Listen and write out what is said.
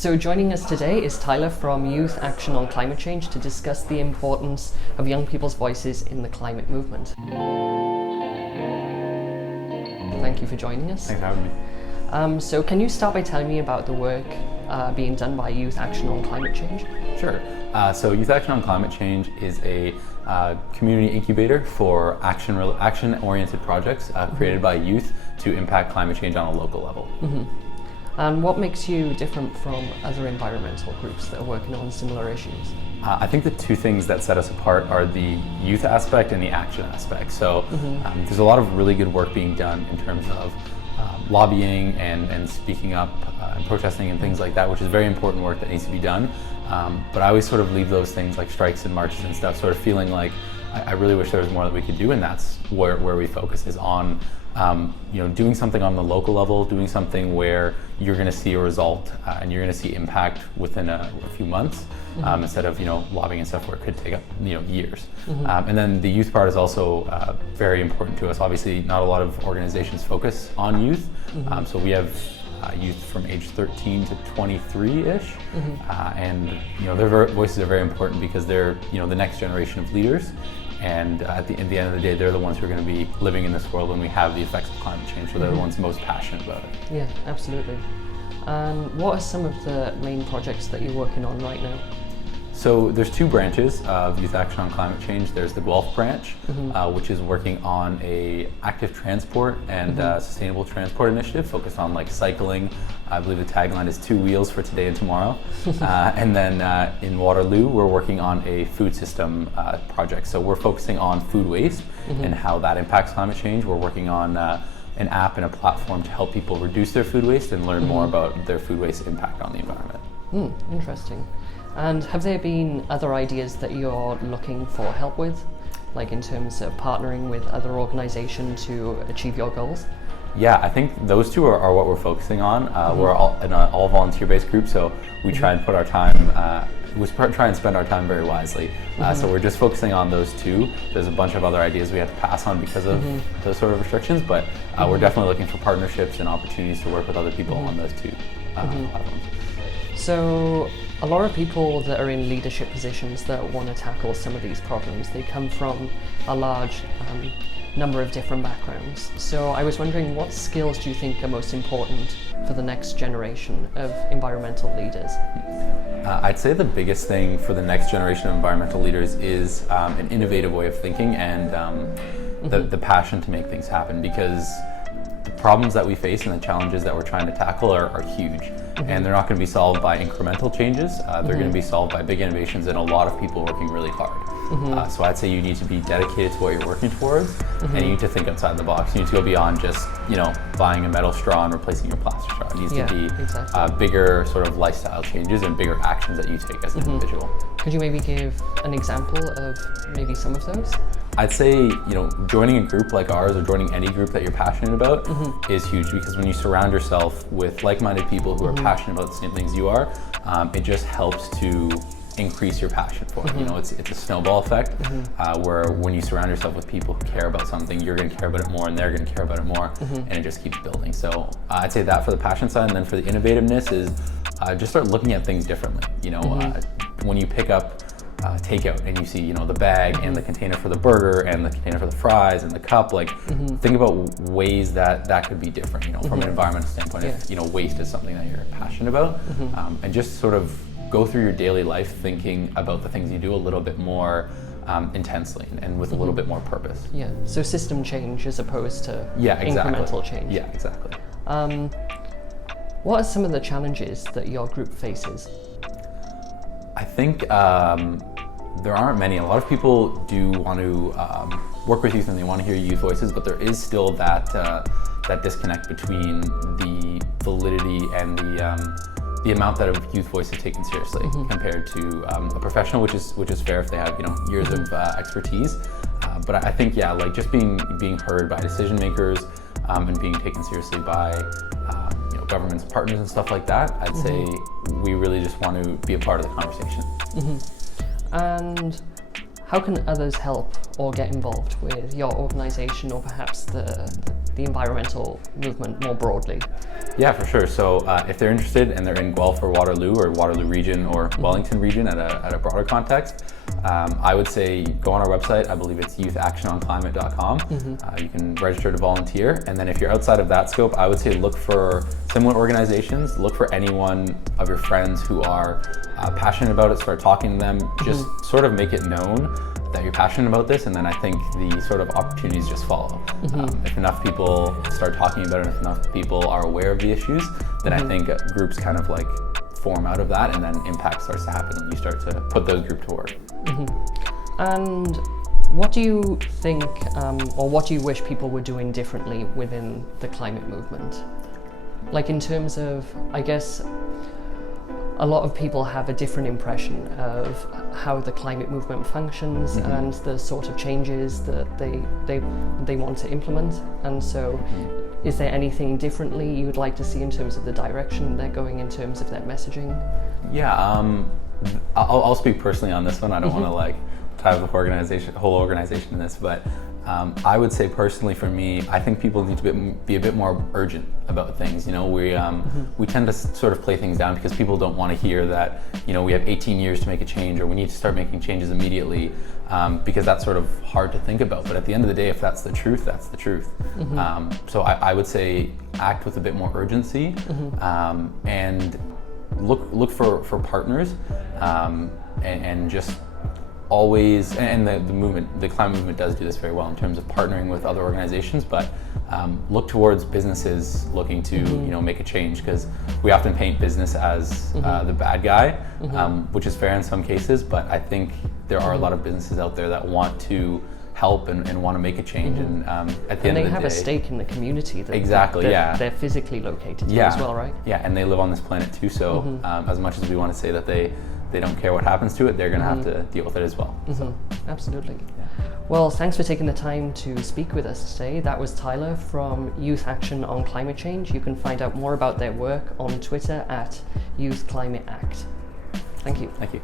So joining us today is Tyler from Youth Action on Climate Change to discuss the importance of young people's voices in the climate movement. Thank you for joining us. Thanks for having me. So can you start by telling me about the work being done by Youth Action on Climate Change? Sure. So Youth Action on Climate Change is a community incubator for action-oriented projects created by youth to impact climate change on a local level. And what makes you different from other environmental groups that are working on similar issues? I think the two things that set us apart are the youth aspect and the action aspect. So there's a lot of really good work being done in terms of lobbying and speaking up and protesting and things like that, which is very important work that needs to be done. But I always sort of leave those things like strikes and marches and stuff sort of feeling like I really wish there was more that we could do, and that's where we focus is on doing something on the local level, doing something where you're going to see a result and you're going to see impact within a few months instead of lobbying and stuff where it could take up years. And then the youth part is also very important to us. Obviously, not a lot of organizations focus on youth, so we have youth from age 13 to 23-ish, and their voices are very important because they're the next generation of leaders. And at the end of the day, they're the ones who are going to be living in this world when we have the effects of climate change, so they're the ones most passionate about it. Yeah, absolutely. And what are some of the main projects that you're working on right now? So there's two branches of Youth Action on Climate Change. There's the Guelph branch, which is working on a active transport and sustainable transport initiative focused on like cycling. I believe the tagline is 2 wheels for today and tomorrow. And then in Waterloo, we're working on a food system project. So we're focusing on food waste and how that impacts climate change. We're working on an app and a platform to help people reduce their food waste and learn more about their food waste impact on the environment. Interesting. And have there been other ideas that you're looking for help with, like in terms of partnering with other organizations to achieve your goals? Yeah, I think those two are what we're focusing on. We're all in an all volunteer-based group, so we try and put our time, try and spend our time very wisely. So we're just focusing on those two. There's a bunch of other ideas we have to pass on because of those sort of restrictions, but we're definitely looking for partnerships and opportunities to work with other people on those two platforms. So a lot of people that are in leadership positions that want to tackle some of these problems, they come from a large number of different backgrounds. So I was wondering, what skills do you think are most important for the next generation of environmental leaders? I'd say the biggest thing for the next generation of environmental leaders is an innovative way of thinking and the passion to make things happen, because the problems that we face and the challenges that we're trying to tackle are huge, and they're not going to be solved by incremental changes. They're going to be solved by big innovations and a lot of people working really hard. So I'd say you need to be dedicated to what you're working towards, and you need to think outside the box. You need to go beyond just buying a metal straw and replacing your plastic straw. It needs to be bigger sort of lifestyle changes and bigger actions that you take as an individual. Could you maybe give an example of maybe some of those? I'd say, joining a group like ours or joining any group that you're passionate about is huge, because when you surround yourself with like-minded people who are passionate about the same things you are, it just helps to increase your passion for it. It's a snowball effect where when you surround yourself with people who care about something, you're going to care about it more and they're going to care about it more, and it just keeps building. So I'd say that for the passion side, and then for the innovativeness is just start looking at things differently. When you pick up takeout and you see the bag and the container for the burger and the container for the fries and the cup, think about ways that could be different from an environmental standpoint. If waste is something that you're passionate about, and just sort of go through your daily life thinking about the things you do a little bit more intensely and with a little bit more purpose. Yeah, so system change as opposed to incremental change. Yeah, exactly. What are some of the challenges that your group faces? I think there aren't many. A lot of people do want to work with youth and they want to hear youth voices, but there is still that disconnect between the validity and the amount that a youth voice is taken seriously compared to a professional, which is fair if they have years of expertise. But I think just being heard by decision makers and being taken seriously by government's partners and stuff like that, I'd say we really just want to be a part of the conversation. And how can others help or get involved with your organization or perhaps the the environmental movement more broadly? Yeah, for sure. So if they're interested and they're in Guelph or Waterloo region or Wellington region at a broader context, I would say go on our website. I believe it's youthactiononclimate.com. You can register to volunteer. And then if you're outside of that scope, I would say look for similar organizations. Look for anyone of your friends who are passionate about it. Start talking to them. Just sort of make it known that you're passionate about this, and then I think the sort of opportunities just follow. If enough people start talking about it, if enough people are aware of the issues, then I think groups kind of like form out of that, and then impact starts to happen, and you start to put those groups to work. And what do you think, or what do you wish people were doing differently within the climate movement? Like in terms of, I guess, a lot of people have a different impression of how the climate movement functions and the sort of changes that they want to implement. And so is there anything differently you would like to see in terms of the direction they're going in terms of their messaging? Yeah, I'll speak personally on this one. I don't want to like tie the whole organization in this, but I would say personally for me, I think people need to be a bit more urgent about things. You know, we tend to sort of play things down because people don't want to hear that, you know, we have 18 years to make a change or we need to start making changes immediately, because that's sort of hard to think about. But at the end of the day, if that's the truth, that's the truth. So I would say act with a bit more urgency, and look for partners, and just always, and the climate movement does do this very well in terms of partnering with other organizations, but look towards businesses looking to make a change, because we often paint business as the bad guy, which is fair in some cases, but I think there are a lot of businesses out there that want to help and want to make a change, and at the end of the day, and they have a stake in the community that they're physically located as well, right? Yeah, and they live on this planet too, so as much as we want to say that they don't care what happens to it, they're going to have to deal with it as well. So. Absolutely. Yeah. Well, thanks for taking the time to speak with us today. That was Tyler from Youth Action on Climate Change. You can find out more about their work on Twitter at Youth Climate Act. Thank you. Thank you.